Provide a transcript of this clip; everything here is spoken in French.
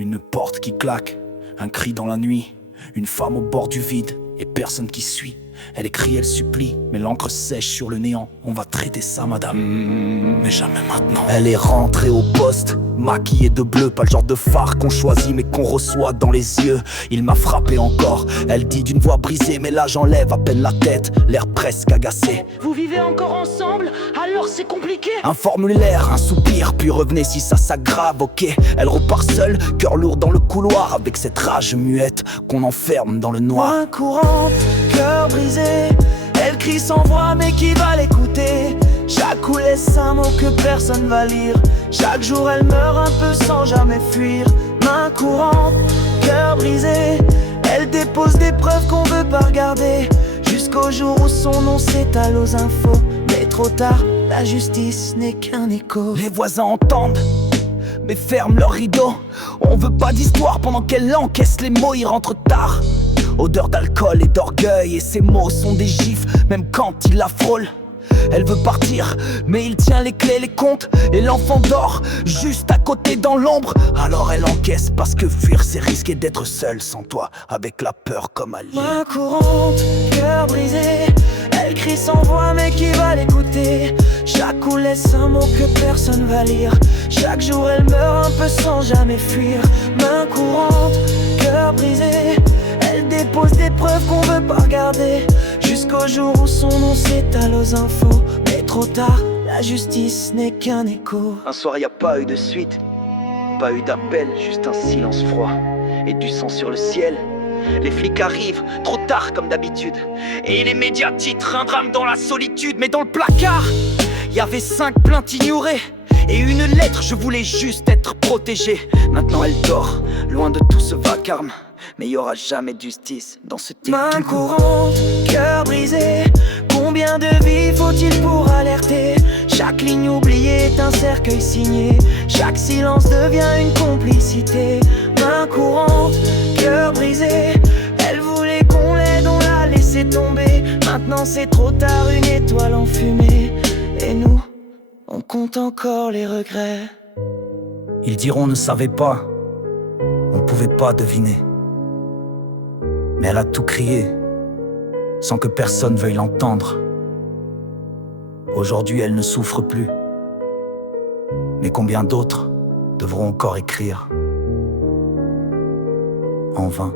Une porte qui claque, un cri dans la nuit, une femme au bord du vide et personne qui suit. Elle écrit, elle supplie, mais l'encre sèche sur le néant. On va traiter ça, madame, mais jamais maintenant. Elle est rentrée au poste, maquillée de bleu, pas le genre de phare qu'on choisit mais qu'on reçoit dans les yeux. Il m'a frappé encore, elle dit d'une voix brisée, mais là j'enlève à peine la tête, l'air presque agacé. Vous vivez encore ensemble, alors c'est compliqué. Un formulaire, un soupir, puis revenez si ça s'aggrave, ok. Elle repart seule, cœur lourd dans le couloir, avec cette rage muette qu'on enferme dans le noir. Main courante, cœur brisé, elle crie sans voix mais qui va l'écouter? Chaque coup laisse un mot que personne va lire. Chaque jour elle meurt un peu sans jamais fuir. Main courante, cœur brisé, elle dépose des preuves qu'on veut pas regarder, jusqu'au jour où son nom s'étale aux infos. Mais trop tard, la justice n'est qu'un écho. Les voisins entendent, mais ferment leurs rideaux. On veut pas d'histoire pendant qu'elle encaisse les mots, il rentre tard. Odeur d'alcool et d'orgueil, et ses mots sont des gifs, même quand il la frôle. Elle veut partir, mais il tient les clés, les comptes, et l'enfant dort, juste à côté dans l'ombre. Alors elle encaisse parce que fuir c'est risquer d'être seule sans toi, avec la peur comme allié. Main courante, cœur brisé, elle crie sans voix mais qui va l'écouter? Chaque coup laisse un mot que personne va lire. Chaque jour elle meurt un peu sans jamais fuir. Main courante, cœur brisé, elle dépose des preuves qu'on veut pas regarder, jusqu'au jour où son nom s'étale aux infos. Mais trop tard, la justice n'est qu'un écho. Un soir y a pas eu de suite, pas eu d'appel, juste un silence froid et du sang sur le ciel. Les flics arrivent, trop tard comme d'habitude, et les médias titrent un drame dans la solitude. Mais dans le placard, y avait 5 plaintes ignorées et une lettre, je voulais juste être protégé. Maintenant elle dort, loin de tout ce vacarme, mais y aura jamais de justice dans ce type. Main courante, cœur brisé, combien de vies faut-il pour alerter? Chaque ligne oubliée est un cercueil signé, chaque silence devient une complicité. Main courante, cœur brisé, elle voulait qu'on l'aide, on l'a laissé tomber. Maintenant c'est trop tard, une étoile en fumée, et nous, on compte encore les regrets. Ils diront on ne savait pas, on pouvait pas deviner. Mais elle a tout crié, sans que personne veuille l'entendre. Aujourd'hui elle ne souffre plus, mais combien d'autres devront encore écrire en vain?